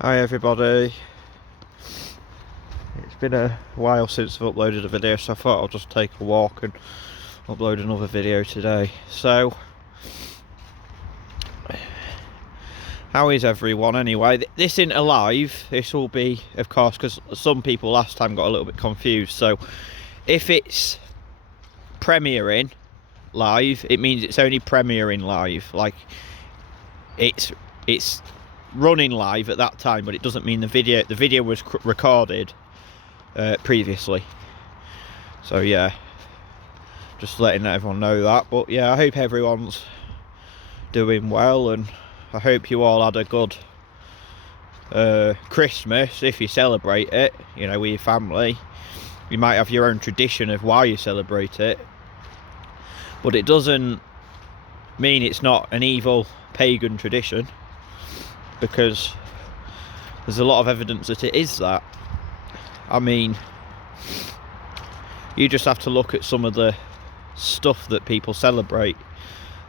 Hi everybody. It's been a while since I've uploaded a video, so I thought I'll just take a walk and upload another video today. So, how is everyone anyway? This isn't a live, this will be, of course, because some people last time got a little bit confused. So, if it's premiering live, it means it's only premiering live. Like, it's running live at that time, but it doesn't mean the video was recorded previously. So yeah, just letting everyone know that. But yeah, I hope everyone's doing well, and I hope you all had a good Christmas if you celebrate it, you know, with your family. You might have your own tradition of why you celebrate it, but it doesn't mean it's not an evil pagan tradition, because there's a lot of evidence that it is that. I mean, you just have to look at some of the stuff that people celebrate.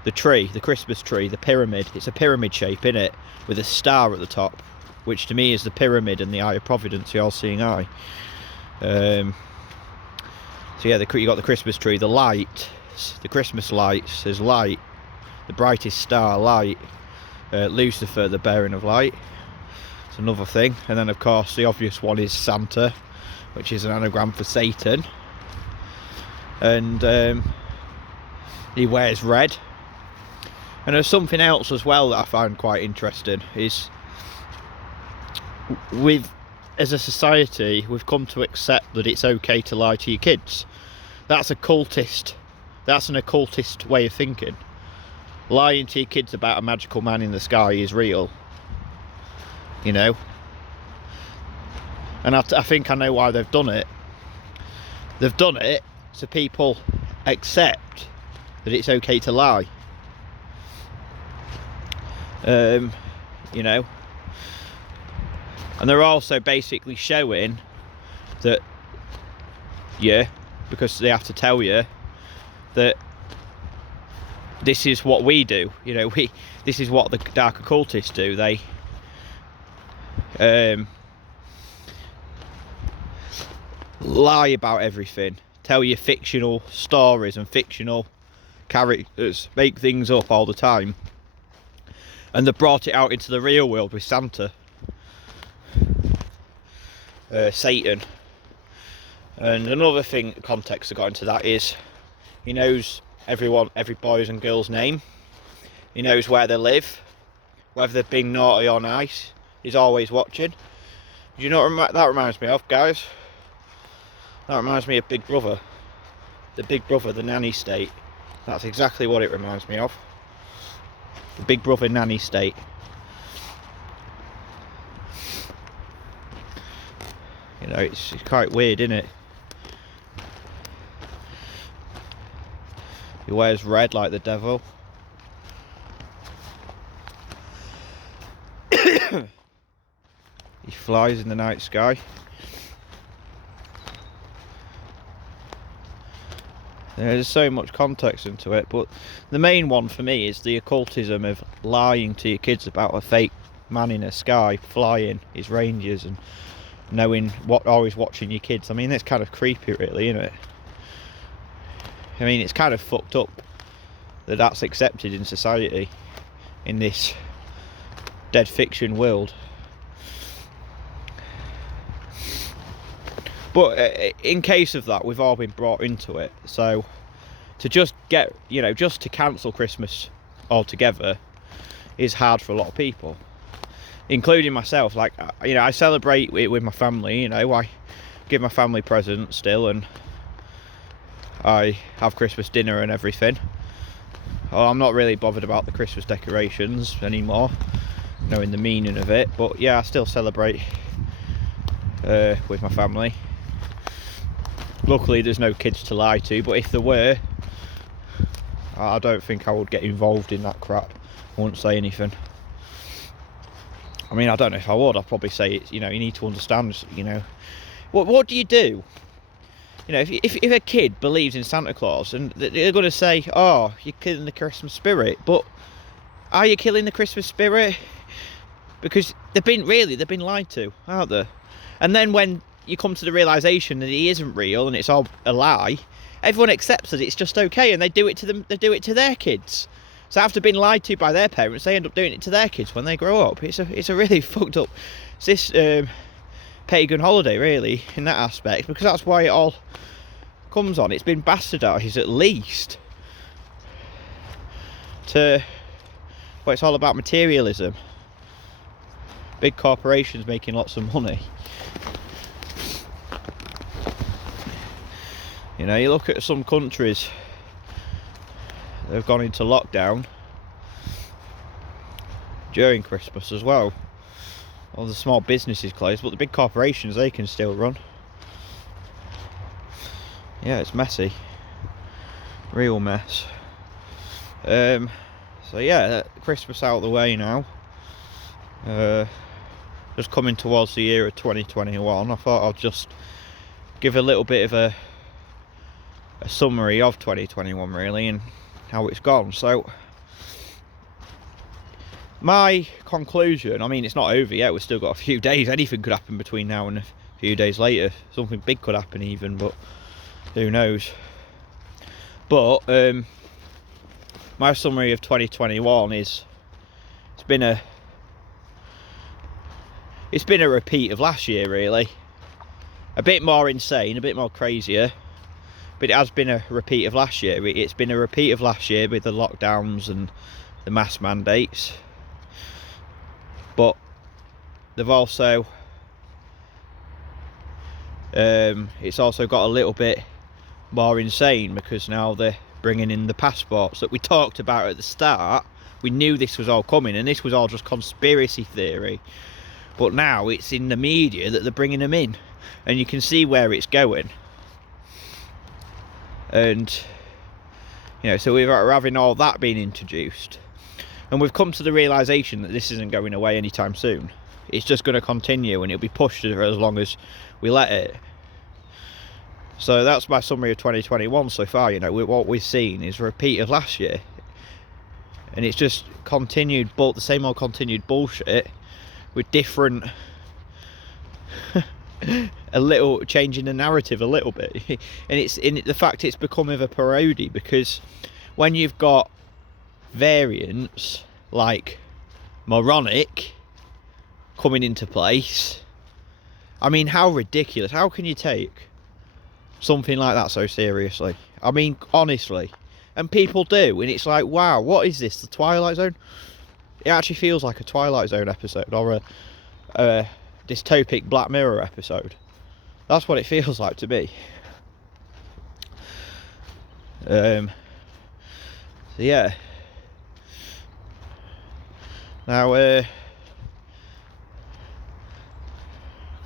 The tree, the Christmas tree, the pyramid. It's a pyramid shape, innit? With a star at the top, which to me is the pyramid and the Eye of Providence, the all-seeing eye. So yeah, you got the Christmas tree, the light, the Christmas lights. There's light, the brightest star, light. Lucifer, the bearing of light. It's another thing. And then of course the obvious one is Santa, which is an anagram for Satan. And he wears red. And there's something else as well that I find quite interesting, is as a society, we've come to accept that it's okay to lie to your kids. That's an occultist way of thinking. Lying to your kids about a magical man in the sky is real, you know. And I think I know why they've done it. They've done it so people accept that it's okay to lie. You know. And they're also basically showing that, yeah, because they have to tell you that this is what we do, you know. This is what the dark occultists do. They lie about everything, tell you fictional stories and fictional characters, make things up all the time, and they brought it out into the real world with Santa, Satan. And another thing, context I got into that is, he knows every boys and girls name. He knows where they live, whether they've been naughty or nice. He's always watching. Do you know what that reminds me of, guys? That reminds me of Big Brother. The Big Brother, the nanny state. That's exactly what it reminds me of. The Big Brother nanny state. You know, it's quite weird, isn't it? He wears red like the devil. He flies in the night sky. There's so much context into it, but the main one for me is the occultism of lying to your kids about a fake man in the sky flying his ranges and knowing what, always watching your kids. I mean, it's kind of creepy, really, isn't it? I mean, it's kind of fucked up that that's accepted in society, in this dead fiction world. But in case of that, we've all been brought into it. So to just get, you know, just to cancel Christmas altogether is hard for a lot of people, including myself. Like, you know, I celebrate it with my family, you know, I give my family presents still, and I have Christmas dinner and everything. Oh, I'm not really bothered about the Christmas decorations anymore, knowing the meaning of it. But yeah, I still celebrate with my family. Luckily, there's no kids to lie to, but if there were, I don't think I would get involved in that crap. I wouldn't say anything. I mean, I don't know if I would. I'd probably say, it's, you know, you need to understand, you know, what do you do? You know, if a kid believes in Santa Claus, and they're going to say, oh, you're killing the Christmas spirit, but are you killing the Christmas spirit? because they've been lied to, aren't they? And then when you come to the realization that he isn't real and it's all a lie, everyone accepts that it's just okay, and they do it to them. They do it to their kids. So after being lied to by their parents, they end up doing it to their kids when they grow up. It's a really fucked up pagan holiday, really, in that aspect, because that's why it all comes on. It's been bastardised at least to, well, it's all about materialism. Big corporations making lots of money. You know, you look at some countries, they've gone into lockdown during Christmas as well. All the small businesses closed, but the big corporations, they can still run. Yeah, it's messy. Real mess. So yeah, Christmas out of the way now. Just coming towards the year of 2021, I thought I'd just give a little bit of a summary of 2021 really, and how it's gone. So my conclusion, I mean, it's not over yet, we've still got a few days. Anything could happen between now and a few days later. Something big could happen even, but who knows. But my summary of 2021 is it's been a repeat of last year, really. A bit more insane, a bit more crazier, but it has been a repeat of last year. It's been a repeat of last year with the lockdowns and the mask mandates, but they've also it's also got a little bit more insane, because now they're bringing in the passports that we talked about at the start. We knew this was all coming, and this was all just conspiracy theory, but now it's in the media that they're bringing them in, and you can see where it's going. And you know, so we're having all that being introduced, and we've come to the realization that this isn't going away anytime soon. It's just going to continue, and it'll be pushed for as long as we let it. So that's my summary of 2021 so far. You know, what we've seen is a repeat of last year, and it's just continued, but the same old continued bullshit with different a little changing the narrative a little bit. And it's in the fact it's become of a parody, because when you've got variants like moronic coming into place, I mean, how ridiculous, how can you take something like that so seriously? I mean, honestly. And people do, and it's like, wow, what is this, the Twilight Zone? It actually feels like a Twilight Zone episode, or a dystopic Black Mirror episode. That's what it feels like to me. So yeah. Now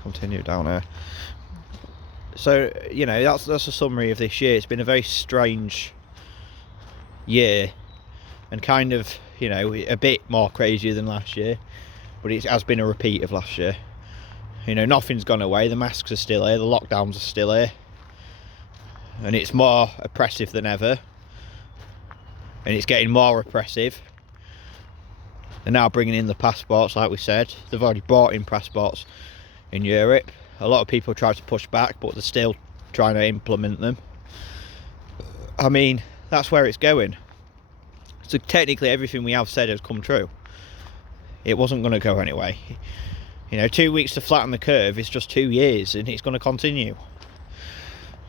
continue down here. So, you know, that's a summary of this year. It's been a very strange year, and kind of, you know, a bit more crazier than last year, but it has been a repeat of last year. You know, nothing's gone away. The masks are still here, the lockdowns are still here, and it's more oppressive than ever, and it's getting more oppressive. They're now bringing in the passports, like we said. They've already brought in passports in Europe. A lot of people try to push back, but they're still trying to implement them. I mean, that's where it's going. So technically everything we have said has come true. It wasn't going to go anyway. You know, 2 weeks to flatten the curve is just 2 years, and it's going to continue.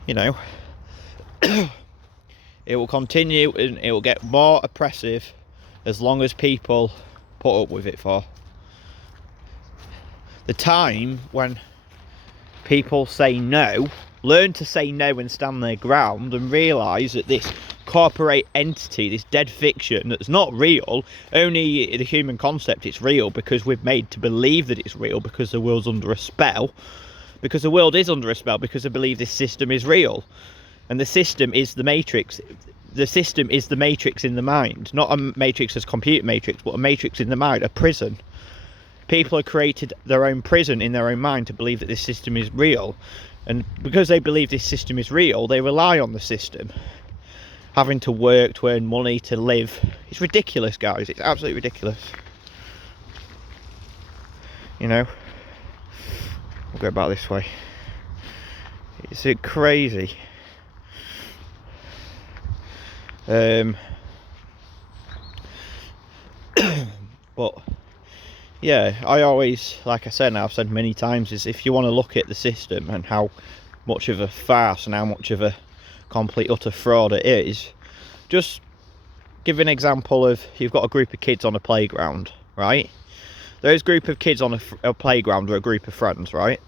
You know, it will continue, and it will get more oppressive as long as people put up with it for. The time when people say no, learn to say no and stand their ground, and realise that this corporate entity, this dead fiction that's not real, only the human concept, it's real because we've made to believe that it's real, because the world's under a spell, because the world is under a spell, because they believe this system is real, and the system is the matrix. The system is the matrix in the mind, not a matrix as computer matrix, but a matrix in the mind, a prison. People have created their own prison in their own mind to believe that this system is real, and because they believe this system is real, they rely on the system, having to work to earn money to live. It's ridiculous, guys. It's absolutely ridiculous. You know, we'll go back this way. It's crazy. But yeah, I always, like I said, and I've said many times, is if you want to look at the system and how much of a farce and how much of a complete utter fraud it is, just give an example of, you've got a group of kids on a playground, right? Those group of kids on a playground are a group of friends, right?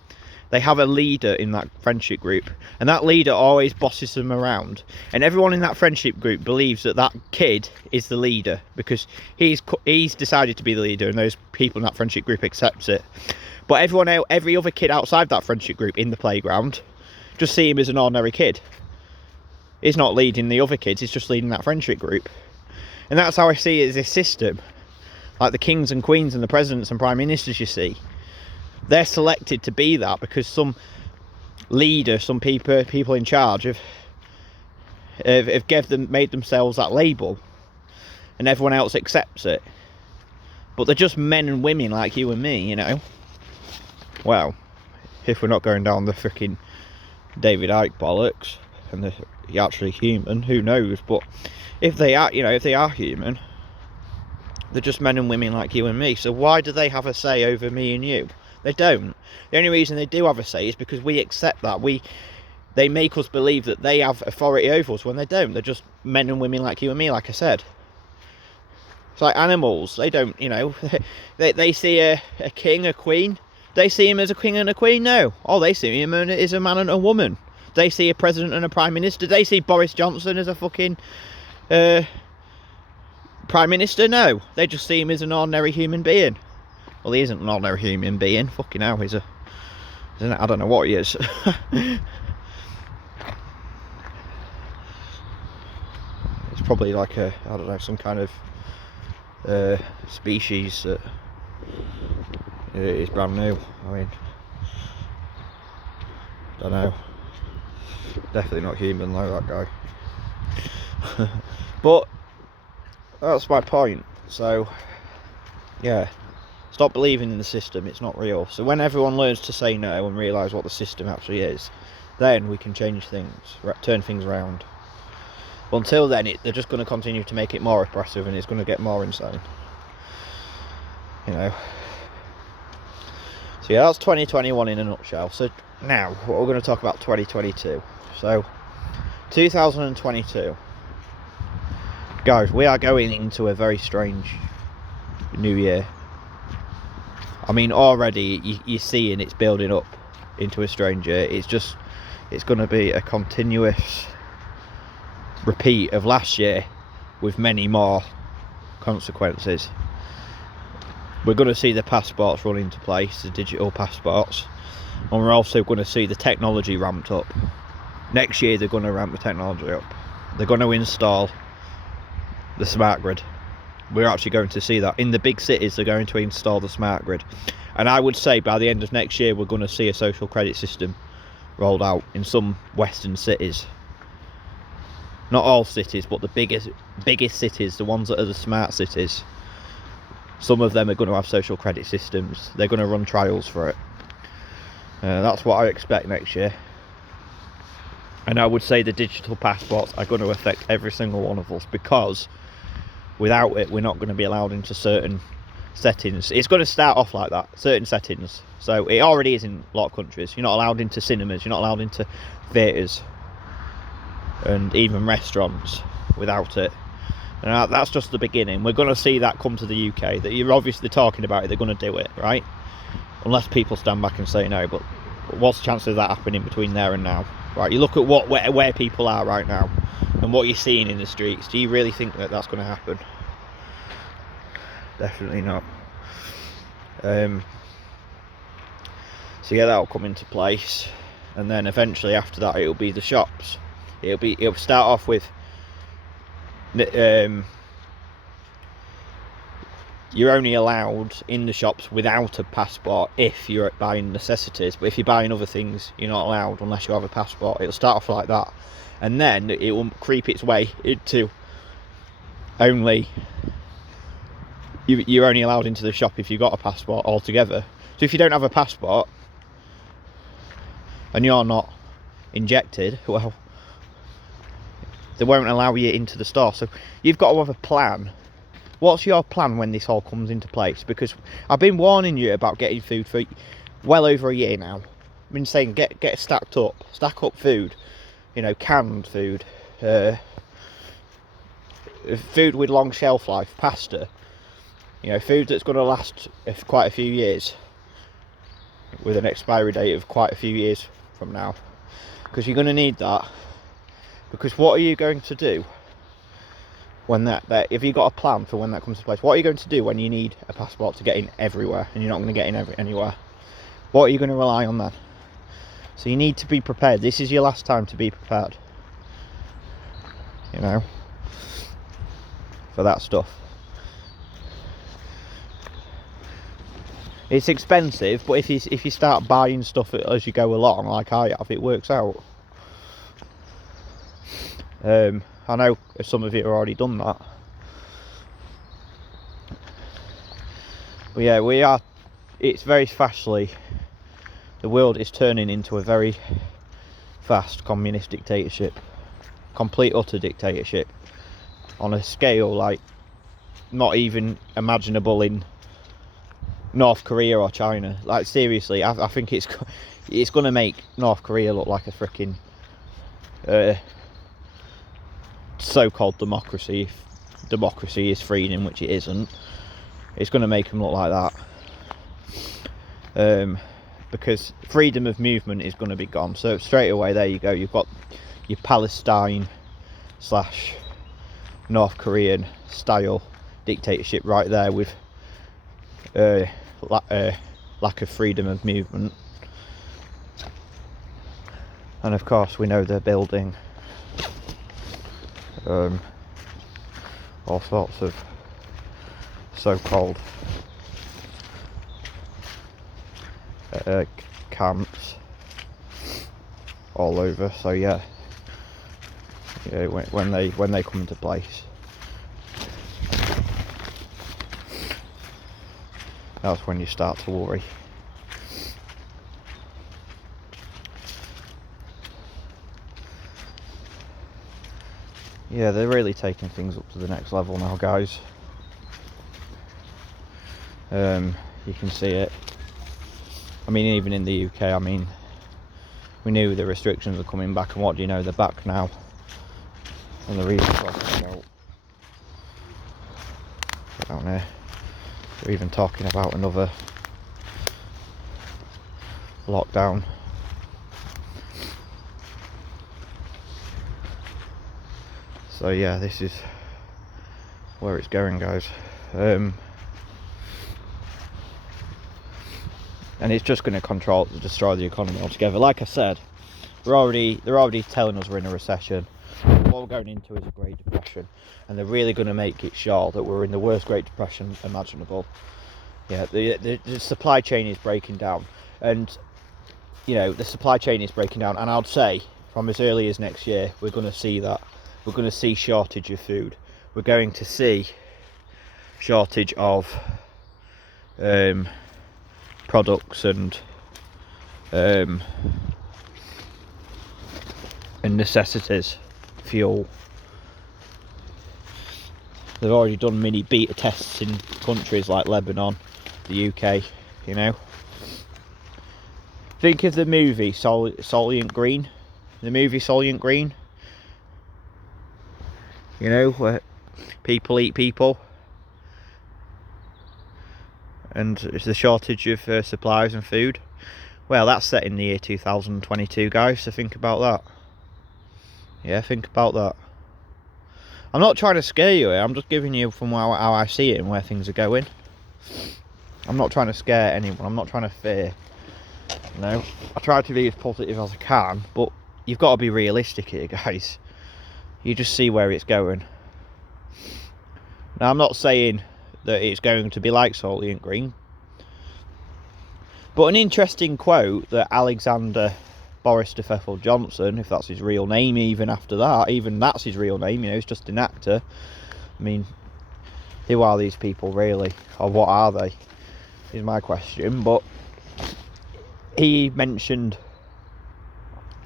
They have a leader in that friendship group, and that leader always bosses them around, and everyone in that friendship group believes that that kid is the leader because he's decided to be the leader, and those people in that friendship group accepts it. But everyone else, every other kid outside that friendship group in the playground, just see him as an ordinary kid. He's not leading the other kids, he's just leading that friendship group. And that's how I see it as a system. Like the kings and queens and the presidents and prime ministers, you see, they're selected to be that because some leader, some people in charge have made themselves that label, and everyone else accepts it. But they're just men and women like you and me, you know. Well, if we're not going down the freaking David Icke bollocks and they're actually human, who knows? But if they are, you know, if they are human, they're just men and women like you and me. So why do they have a say over me and you? They don't. The only reason they do have a say is because we accept that. They make us believe that they have authority over us when they don't. They're just men and women like you and me, like I said. It's like animals. They don't, you know, they see a king, a queen. They see him as a king and a queen? No. Oh, they see him as a man and a woman. They see a president and a prime minister. They see Boris Johnson as a fucking prime minister? No. They just see him as an ordinary human being. Well, he isn't an ordinary human being. Fucking hell, he's I don't know what he is. It's probably like I don't know, some kind of species that is brand new. I mean, don't know. Definitely not human though, that guy. But that's my point. So yeah, stop believing in the system. It's not real. So when everyone learns to say no and realise what the system actually is, then we can change things, turn things around. But until then, they're just going to continue to make it more oppressive, and it's going to get more insane, you know. So yeah, that's 2021 in a nutshell. So now we're going to talk about 2022. So 2022, guys, we are going into a very strange new year. I mean, already you're seeing it's building up into a strange year. It's going to be a continuous repeat of last year with many more consequences. We're going to see the passports run into place, the digital passports, and we're also going to see the technology ramped up. Next year they're going to ramp the technology up. They're going to install the smart grid. We're actually going to see that in the big cities. They're going to install the smart grid, and I would say by the end of next year we're going to see a social credit system rolled out in some western cities. Not all cities, but the biggest cities, the ones that are the smart cities. Some of them are going to have social credit systems. They're going to run trials for it. That's what I expect next year. And I would say the digital passports are going to affect every single one of us, because without it we're not going to be allowed into certain settings. It's going to start off like that, certain settings. So it already is in a lot of countries. You're not allowed into cinemas, you're not allowed into theatres and even restaurants without it. And that's just the beginning. We're going to see that come to the UK. That you're obviously talking about it, they're going to do it, right? Unless people stand back and say no. But what's the chance of that happening between there and now? Right, you look at where people are right now and what you're seeing in the streets. Do you really think that that's going to happen? Definitely not. So yeah, that'll come into place, and then eventually after that it'll be the shops. It'll start off with you're only allowed in the shops without a passport if you're buying necessities, but if you're buying other things you're not allowed unless you have a passport. It'll start off like that, and then it will creep its way into only you're only allowed into the shop if you've got a passport altogether. So if you don't have a passport and you're not injected, well, they won't allow you into the store. So you've got to have a plan. What's your plan when this all comes into place? Because I've been warning you about getting food for well over a year now. I've been saying get stack up food, you know, canned food, food with long shelf life, pasta, you know, food that's going to last quite a few years, with an expiry date of quite a few years from now, because you're going to need that. Because what are you going to do when that if you've got a plan for when that comes to place? What are you going to do when you need a passport to get in everywhere and you're not going to get in anywhere? What are you going to rely on then? So you need to be prepared. This is your last time to be prepared, you know, for that stuff. It's expensive, but if you start buying stuff as you go along, like I have, it works out. I know some of you have already done that. But yeah, it's very fastly, the world is turning into a very fast communist dictatorship. Complete utter dictatorship. On a scale like not even imaginable in North Korea or China. Like seriously, I think it's going to make North Korea look like a freaking so-called democracy, if democracy is freedom, which it isn't. It's going to make them look like that, because freedom of movement is going to be gone. So straight away, there you go, you've got your Palestine / North Korean style dictatorship right there, with lack of freedom of movement. And of course we know they're building all sorts of so-called camps all over. So yeah, when they come into place, that's when you start to worry. Yeah, they're really taking things up to the next level now, guys. You can see it. I mean, even in the UK, I mean, we knew the restrictions were coming back, and what do you know, they're back now. And the reason talking about, I don't know, they're even talking about another lockdown. So yeah, this is where it's going, guys. And it's just going to destroy the economy altogether. Like I said, they're already telling us we're in a recession. What we're going into is a Great Depression, and they're really going to make it sure that we're in the worst Great Depression imaginable. Yeah, the supply chain is breaking down, and you know, the supply chain is breaking down, and I'd say from as early as next year we're going to see that. We're going to see shortage of food. We're going to see shortage of products and necessities, fuel. They've already done mini beta tests in countries like Lebanon, the UK, you know. Think of the movie Soylent Green. The movie Soylent Green. You know, where people eat people, and it's the shortage of supplies and food. Well, that's set in the year 2022, guys, so think about that. Yeah, think about that. I'm not trying to scare you here, I'm just giving you from how I see it and where things are going. I'm not trying to scare anyone, I'm not trying to fear. You know, I try to be as positive as I can, but you've got to be realistic here, guys. You just see where it's going. Now, I'm not saying that it's going to be like Soylent Green, but an interesting quote that Alexander Boris DeFeffel Johnson, if that's his real name, even after that, even that's his real name, you know, he's just an actor. I mean, who are these people really, or what are they, is my question. But he mentioned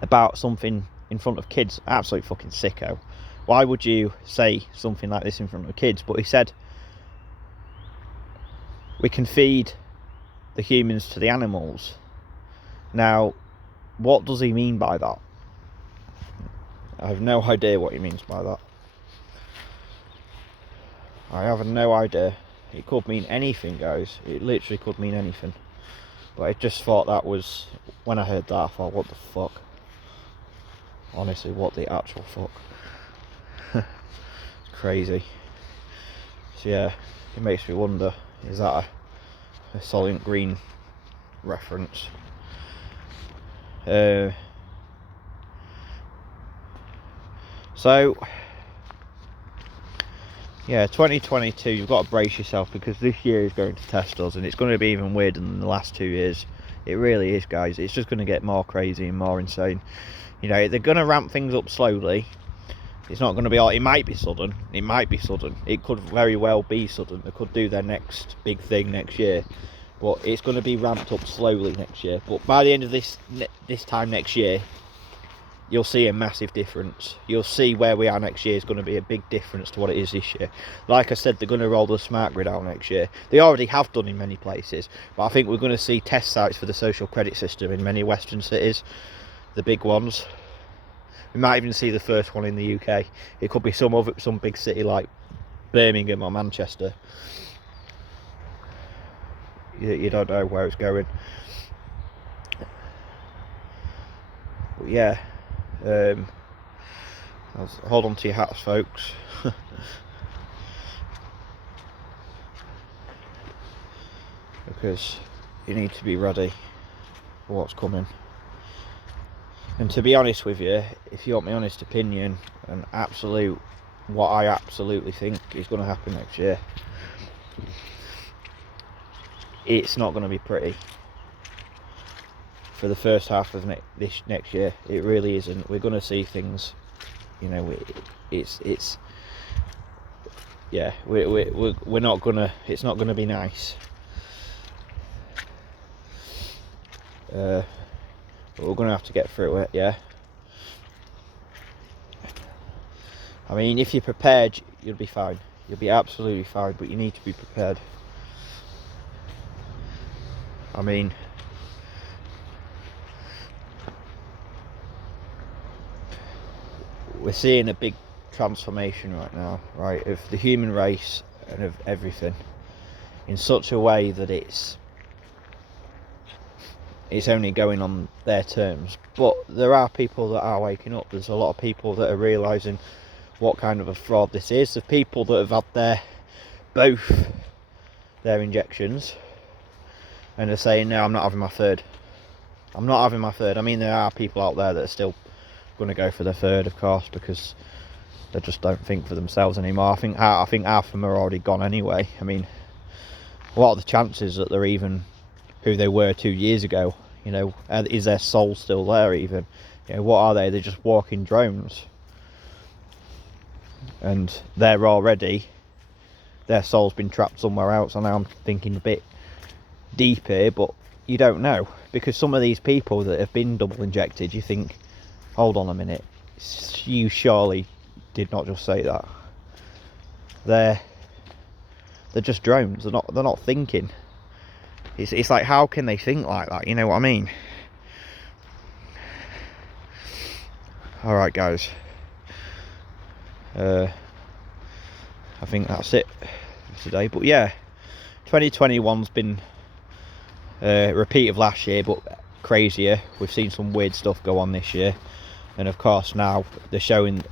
about something in front of kids. Absolute fucking sicko. Why would you say something like this in front of kids? But he said we can feed the humans to the animals. Now, what does he mean by that? I have no idea what he means by that. I have no idea. It could mean anything, guys. It literally could mean anything. But I just thought that was, when I heard that, I thought, what the fuck? Honestly, what the actual fuck? It's crazy. So yeah, it makes me wonder, is that a Soylent Green reference? So yeah, 2022, you've got to brace yourself, because this year is going to test us, and it's going to be even weirder than the last 2 years. It really is, guys. It's just going to get more crazy and more insane. You know, they're going to ramp things up slowly. It's not going to be all, it might be sudden. It might be sudden. It could very well be sudden. They could do their next big thing next year, but it's going to be ramped up slowly next year. But by the end of this time next year, you'll see a massive difference. You'll see where we are next year is going to be a big difference to what it is this year. Like I said, they're going to roll the smart grid out next year. They already have done in many places, but I think we're going to see test sites for the social credit system in many Western cities, the big ones. We might even see the first one in the UK. It could be some big city like Birmingham or Manchester. You don't know where it's going. But yeah. Hold on to your hats, folks. Because you need to be ready for what's coming. And to be honest with you, if you want my honest opinion, and what I absolutely think is going to happen next year, it's not going to be pretty. For the first half of this next year, it really isn't. We're going to see things, you know, yeah, we're not gonna, it's not going to be nice. But we're going to have to get through it, yeah. I mean, if you're prepared, you'll be fine. You'll be absolutely fine, but you need to be prepared. I mean, we're seeing a big transformation right now, right, of the human race and of everything, in such a way that it's only going on their terms. But there are people that are waking up. There's a lot of people that are realising what kind of a fraud this is. The people that have had both their injections and are saying, no, I'm not having my third. I'm not having my third. I mean, there are people out there that are still going to go for the third, of course, because they just don't think for themselves anymore. I think half of them are already gone anyway. I mean, what are the chances that they're even who they were 2 years ago? You know, is their soul still there even? You know, what are they? They're just walking drones, and their soul's been trapped somewhere else. And now I'm thinking a bit deep here, but you don't know, because some of these people that have been double injected, you think, hold on a minute, you surely did not just say that. They're just drones. They're not thinking. It's like, how can they think like that? You know what I mean? Alright, guys. I think that's it for today. But yeah, 2021's been a repeat of last year, but crazier. We've seen some weird stuff go on this year. And of course now they're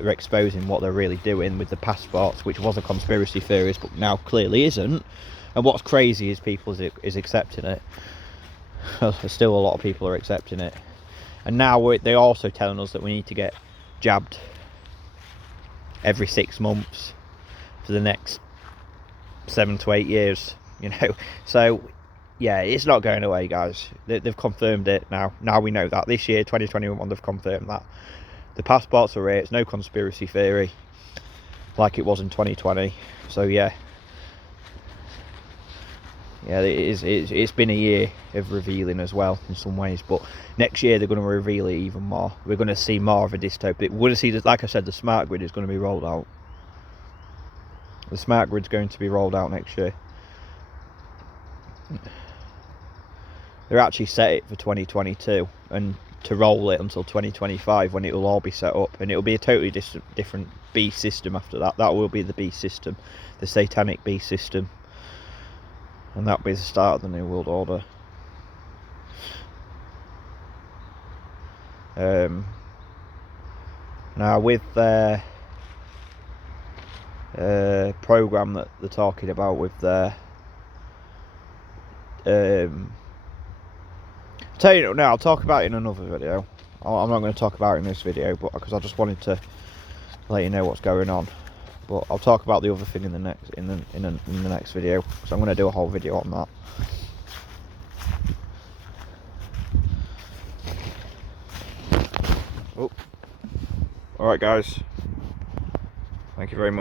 exposing what they're really doing with the passports, which was a conspiracy theorist, but now clearly isn't. And what's crazy is people is accepting it. Still a lot of people are accepting it. And now they're also telling us that we need to get jabbed every 6 months for the next 7 to 8 years, you know. So yeah, it's not going away, guys. They've confirmed it now. Now we know that. This year, 2021, they've confirmed that. The passports are here. It's no conspiracy theory like it was in 2020. So yeah, Yeah, it's been a year of revealing as well in some ways, but next year they're going to reveal it even more. We're going to see more of a dystopia. We're going to see, like I said, the smart grid is going to be rolled out. The smart grid's going to be rolled out next year. They're actually set it for 2022 and to roll it until 2025 when it will all be set up, and it will be a totally different beast system after that. That will be the beast system, the satanic beast system, and that'll be the start of the New World Order. Now with their program that they're talking about with their I'll tell you now, I'll talk about it in another video. I'm not going to talk about it in this video, but because I just wanted to let you know what's going on. But I'll talk about the other thing in the next in the next video, because I'm going to do a whole video on that. Oh. Alright guys, thank you very much.